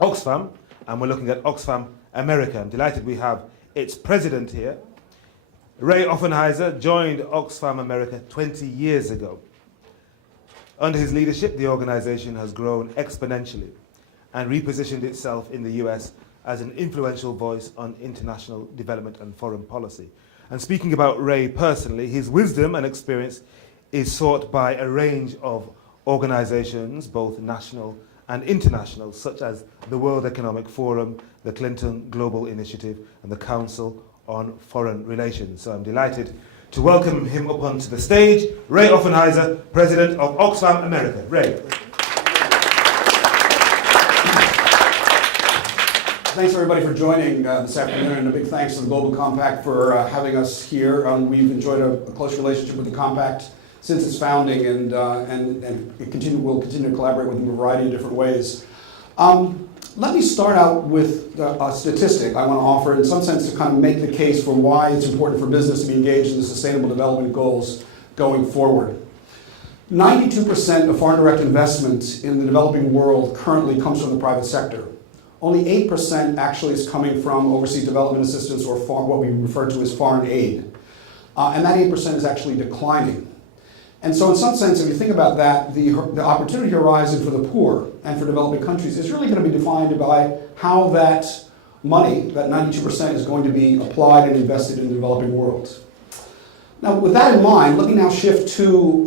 Oxfam, and we're looking at Oxfam America. I'm delighted we have its president here. Ray Offenheiser joined Oxfam America 20 years ago. Under his leadership, the organization has grown exponentially and repositioned itself in the US as an influential voice on international development and foreign policy. And speaking about Ray personally, his wisdom and experience is sought by a range of organizations, both national and international, such as the World Economic Forum, the Clinton Global Initiative, and the Council on Foreign Relations. So I'm delighted to welcome him up onto the stage, Ray Offenheiser, President of Oxfam America. Ray. Thanks everybody for joining this afternoon, and a big thanks to the Global Compact for having us here. We've enjoyed a close relationship with the Compact since its founding, and we'll continue to collaborate with them in a variety of different ways. Let me start out with a statistic I want to offer, in some sense, to kind of make the case for why it's important for business to be engaged in the Sustainable Development Goals going forward. 92% of foreign direct investment in the developing world currently comes from the private sector. Only 8% actually is coming from overseas development assistance, or what we refer to as foreign aid. And that 8% is actually declining. And so in some sense, if you think about that, the opportunity horizon for the poor and for developing countries is really going to be defined by how that money, that 92%, is going to be applied and invested in the developing world. Now, with that in mind, let me now shift to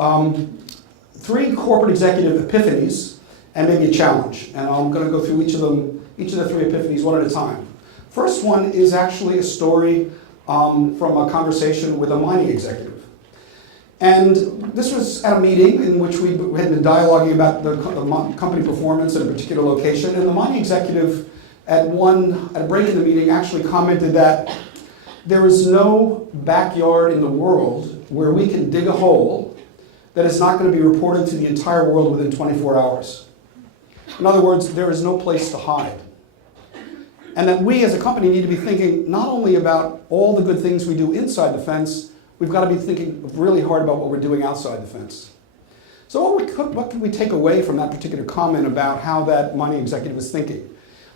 3 corporate executive epiphanies and maybe a challenge. And I'm going to go through each of the 3 epiphanies one at a time. First one is actually a story from a conversation with a mining executive. And this was at a meeting in which we had been dialoguing about the company performance at a particular location. And the mining executive, at a break in the meeting, actually commented that there is no backyard in the world where we can dig a hole that is not going to be reported to the entire world within 24 hours. In other words, there is no place to hide. And that we as a company need to be thinking not only about all the good things we do inside the fence, we've got to be thinking really hard about what we're doing outside the fence. So what can we take away from that particular comment about how that mining executive is thinking?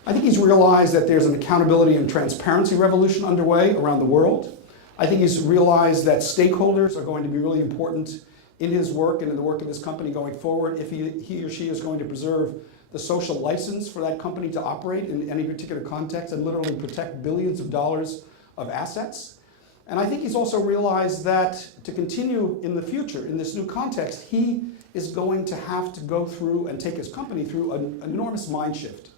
I think he's realized that there's an accountability and transparency revolution underway around the world. I think he's realized that stakeholders are going to be really important in his work and in the work of his company going forward if he or she is going to preserve the social license for that company to operate in any particular context and literally protect billions of dollars of assets. And I think he's also realized that to continue in the future, in this new context, he is going to have to go through and take his company through an enormous mind shift.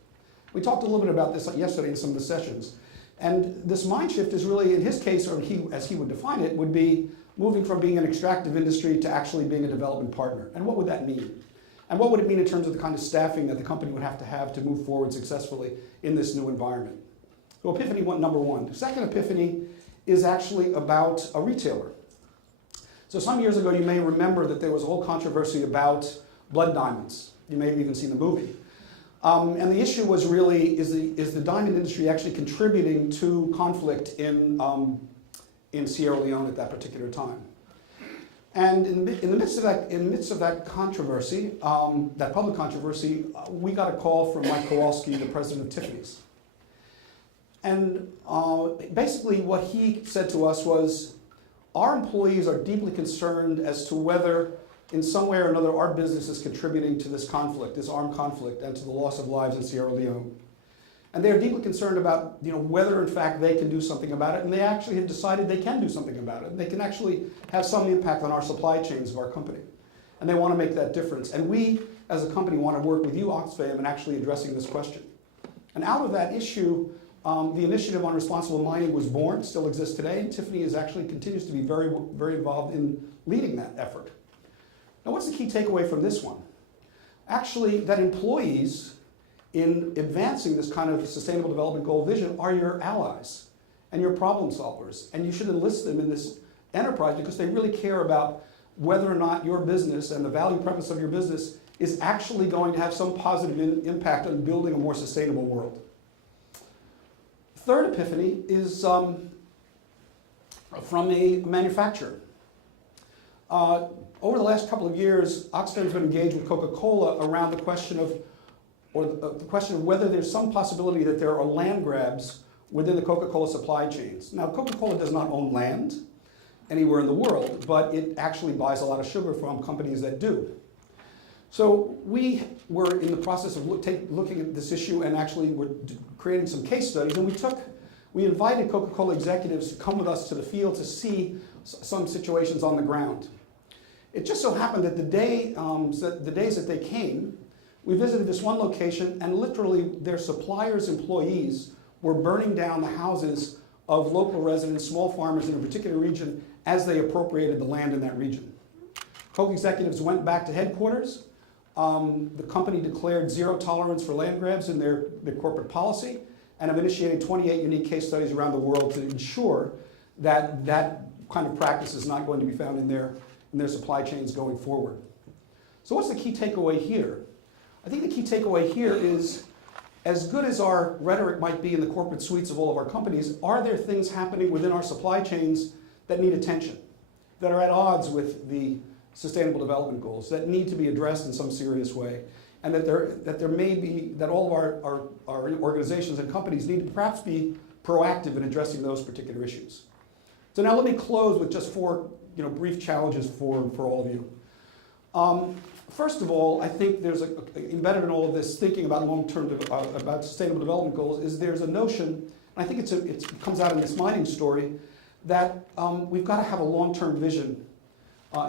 We talked a little bit about this yesterday in some of the sessions. And this mind shift is really, in his case, or as he would define it, would be moving from being an extractive industry to actually being a development partner. And what would that mean? And what would it mean in terms of the kind of staffing that the company would have to move forward successfully in this new environment? So epiphany number 1. The second epiphany is actually about a retailer. So some years ago, you may remember that there was a whole controversy about blood diamonds. You may have even seen the movie. And the issue was really, is the diamond industry actually contributing to conflict in Sierra Leone at that particular time? And in the midst of that controversy, that public controversy, we got a call from Mike Kowalski, the president of Tiffany's. And basically what he said to us was, our employees are deeply concerned as to whether, in some way or another, our business is contributing to this conflict, this armed conflict, and to the loss of lives in Sierra Leone. And they are deeply concerned about whether, in fact, they can do something about it, and they actually have decided they can do something about it. They can actually have some impact on our supply chains of our company. And they want to make that difference. And we, as a company, want to work with you, Oxfam, in actually addressing this question. And out of that issue, the Initiative on Responsible Mining was born, still exists today, and Tiffany continues to be very, very involved in leading that effort. Now, what's the key takeaway from this one? Actually, that employees, in advancing this kind of sustainable development goal vision, are your allies and your problem solvers. And you should enlist them in this enterprise because they really care about whether or not your business and the value premise of your business is actually going to have some positive impact on building a more sustainable world. Third epiphany is from a manufacturer. Over the last couple of years, Oxfam has been engaged with Coca-Cola around the question of or the question of whether there's some possibility that there are land grabs within the Coca-Cola supply chains. Now, Coca-Cola does not own land anywhere in the world, but it actually buys a lot of sugar from companies that do. So we were in the process of looking at this issue, and actually were creating some case studies, and we invited Coca-Cola executives to come with us to the field to see some situations on the ground. It just so happened that the days that they came, we visited this one location, and literally their suppliers' employees were burning down the houses of local residents, small farmers in a particular region, as they appropriated the land in that region. Coke executives went back to headquarters. The company declared zero tolerance for land grabs in their corporate policy, and have initiated 28 unique case studies around the world to ensure that that kind of practice is not going to be found in their supply chains going forward. So what's the key takeaway here? I think the key takeaway here is, as good as our rhetoric might be in the corporate suites of all of our companies, are there things happening within our supply chains that need attention, that are at odds with the Sustainable Development Goals, that need to be addressed in some serious way, and that there may be, that all of our organizations and companies need to perhaps be proactive in addressing those particular issues. So now let me close with just four brief challenges for all of you. First of all, I think there's embedded in all of this thinking about long-term, about sustainable development goals, is there's a notion, and I think it comes out in this mining story, that we've got to have a long-term vision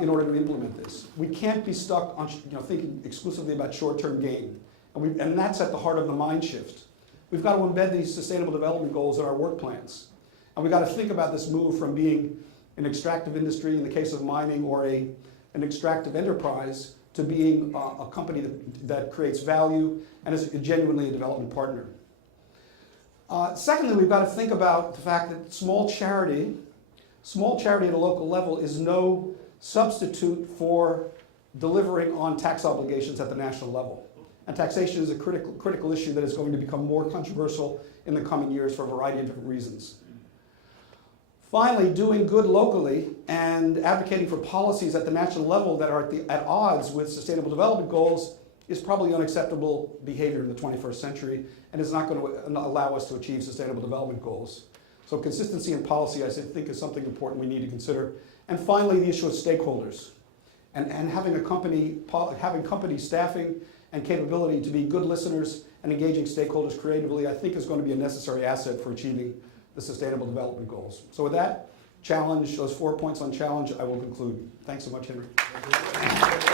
in order to implement this. We can't be stuck on thinking exclusively about short-term gain, and that's at the heart of the mind shift. We've got to embed these sustainable development goals in our work plans, and we've got to think about this move from being an extractive industry in the case of mining, or an extractive enterprise, to being a company that creates value and is genuinely a development partner. Secondly, we've got to think about the fact that small charity at a local level is no substitute for delivering on tax obligations at the national level. And taxation is a critical issue that is going to become more controversial in the coming years for a variety of different reasons. Finally, doing good locally and advocating for policies at the national level that are at odds with sustainable development goals is probably unacceptable behavior in the 21st century, and is not going to allow us to achieve sustainable development goals. So consistency in policy, I think, is something important we need to consider. And finally, the issue of stakeholders, and having company staffing and capability to be good listeners and engaging stakeholders creatively, I think, is going to be a necessary asset for achieving the Sustainable Development Goals. So with that challenge, those 4 points on challenge, I will conclude. Thanks so much, Henry.